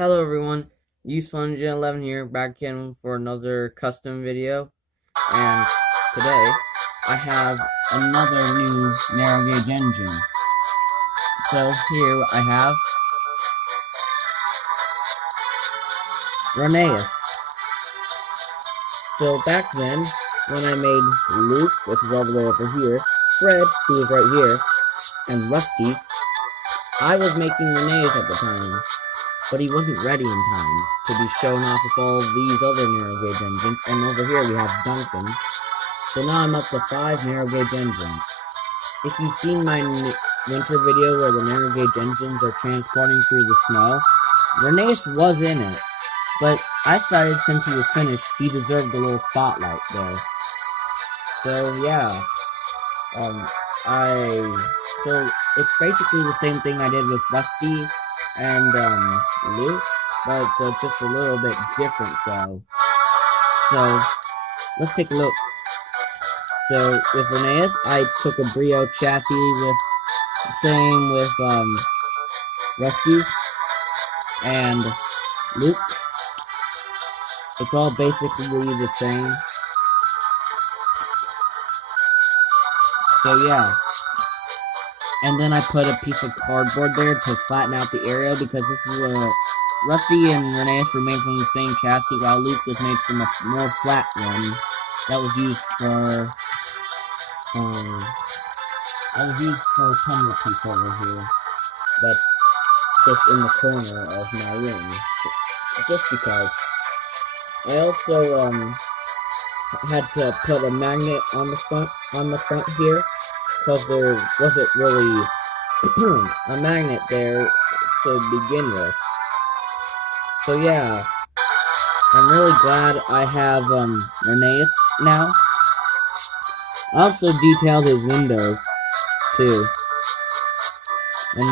Hello everyone, Use111 here, back again for another custom video, and today I have another new narrow gauge engine. So here I have rheneas. So back then, when I made Luke, which is all the way over here, Fred, who is right here, and Rusty, I was making rheneas at the time. But he wasn't ready in time to be shown off with all these other narrow gauge engines, and over here we have Duncan. So now I'm up to 5 narrow gauge engines. If you've seen my winter video where the narrow gauge engines are transporting through the snow, rheneas was in it, but I decided since he was finished, he deserved a little spotlight there. So yeah, so it's basically the same thing I did with Rusty and Luke, but just a little bit different though. So let's take a look. So with rheneas, I took a Brio chassis with same with Rusty and Luke. It's all basically the same. So yeah. And then I put a piece of cardboard there to flatten out the area because this is Rusty and rheneas were made from the same chassis, while Luke was made from a more flat one that was used for a tunnel piece over here. That's just in the corner of my room. Just because. I also had to put a magnet on the front here, because there wasn't really a magnet there to begin with. So yeah, I'm really glad I have rheneas now. I also detailed his windows too, and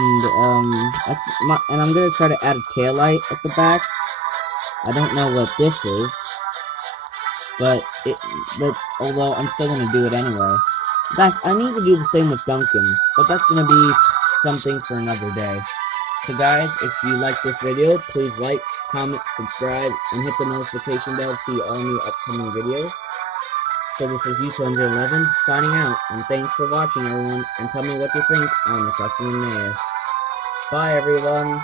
I'm gonna try to add a taillight at the back. I don't know what this is, but although I'm still gonna do it anyway. In fact, I need to do the same with Duncan, but that's going to be something for another day. So guys, if you like this video, please like, comment, subscribe, and hit the notification bell to see all new upcoming videos. So this is Use111 signing out, and thanks for watching everyone, and tell me what you think on the custom rheneas. Bye everyone!